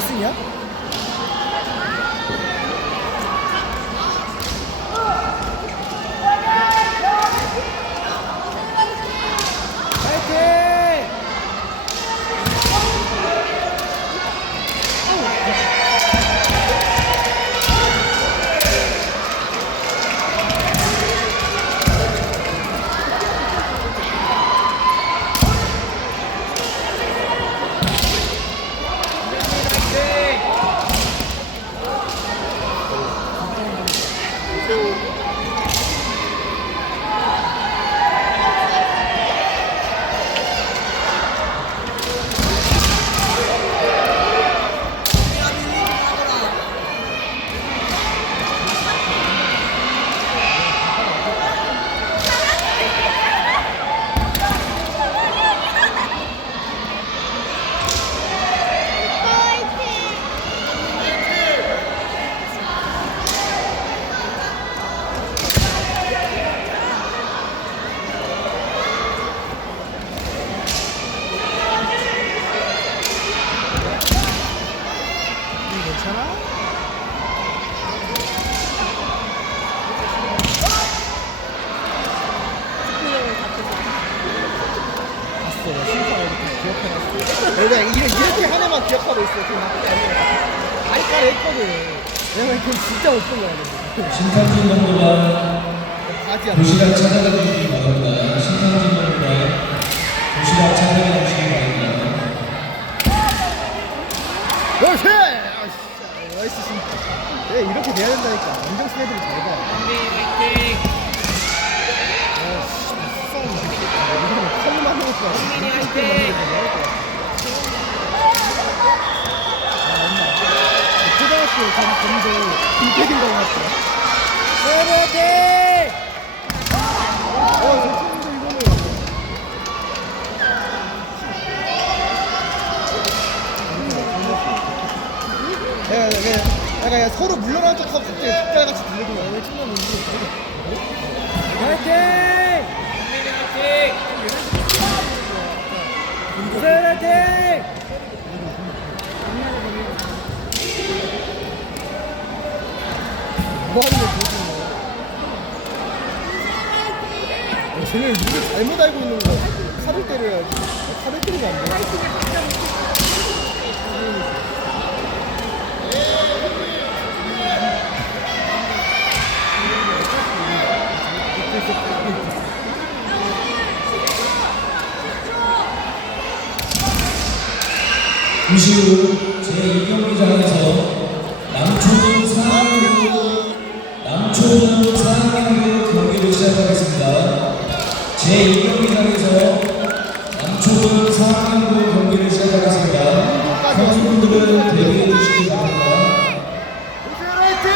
sim? 한 해만 기억하고 있어. 그 나쁘지 않네. 아리까리 했거든. 내가 그건 진짜 못본 거야. 심판진 정도만 바지야. 도시락 찾아가 주시기 바랍니다. 심판진 정도만 도시락 찾아가 주시기 바랍니다. 그렇지! 아, 진짜. 나이스 심판. 네, 이렇게 돼야 된다니까. 안정신 애들이 잘 봐. 아, 씨, 싸움. 이거는 해올 거야. 승민이 화이팅! 아, 엄마. 초등학교 전 검도 김태균 닮았어. 세븐틴! 어, 저 친구도 이거는. 내가, 내가, 내가 야, 서로 물러난 척하고 갑자기 숫자같이 들리고 왜 친구는 이거 화이팅! 화이팅! 뭐 하는 거야, 도대체 뭐. 쟤네 누구 잘못 알고 있는 거야. 칼을 때려야지. 아, 칼을 때리면 안 돼. 잠시 후 제2경기장에서 남초동 4학년부 남초동 4학년부 경기를 시작하겠습니다. 제2경기장에서 남초동 4학년부 경기를 시작하겠습니다. 선수분들은 대기해 주시기 바랍니다. 김세현 화이팅!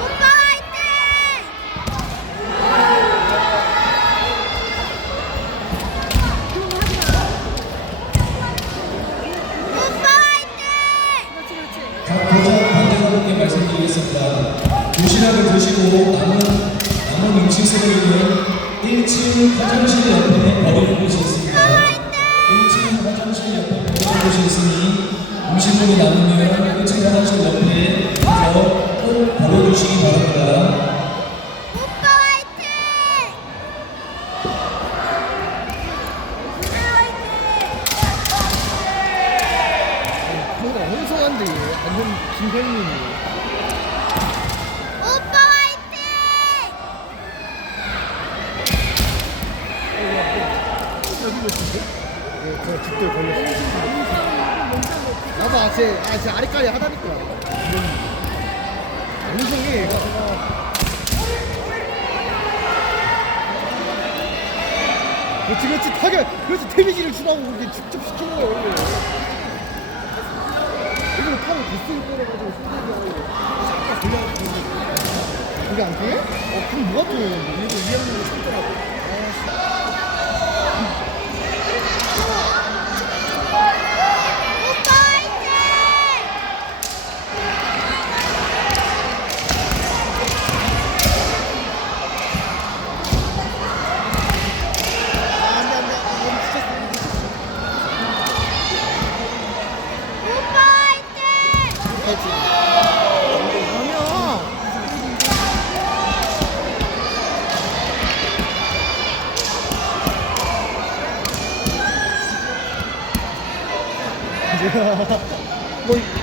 오빠 화이팅! 오빠 화이팅! 각 도장 관계자분께 말씀드리겠습니다. 도시락을 드시고 남은 남은 음식 쓰레기는 1층 화장실 옆에 버리는 곳이 있습니다. 1층 화장실 옆에 버리는 곳이 있으니 음식물이 남으면 1층 화장실 옆에 가서 꼭 버려주시기 바랍니다. 오빠 화이팅! 뭔가 엉성한데 완전 예, 저 집들 걸렸어 나도 아제 아제 아리까리 하다니까 엉성해 얘가 그렇지 그렇지 타격 그렇지 데미지를 주라고 그렇게 직접 시키는 원래 이걸 타면 뒷수를 때려가지고 손대기 하고 돌려 그게 안 통해? 어 그럼 뭐가 통해 근데 이거 이해하는 거 참더라고 오빠 화이팅! 안돼 안돼 그렇지. 아니야. 뭐, 이기겠어.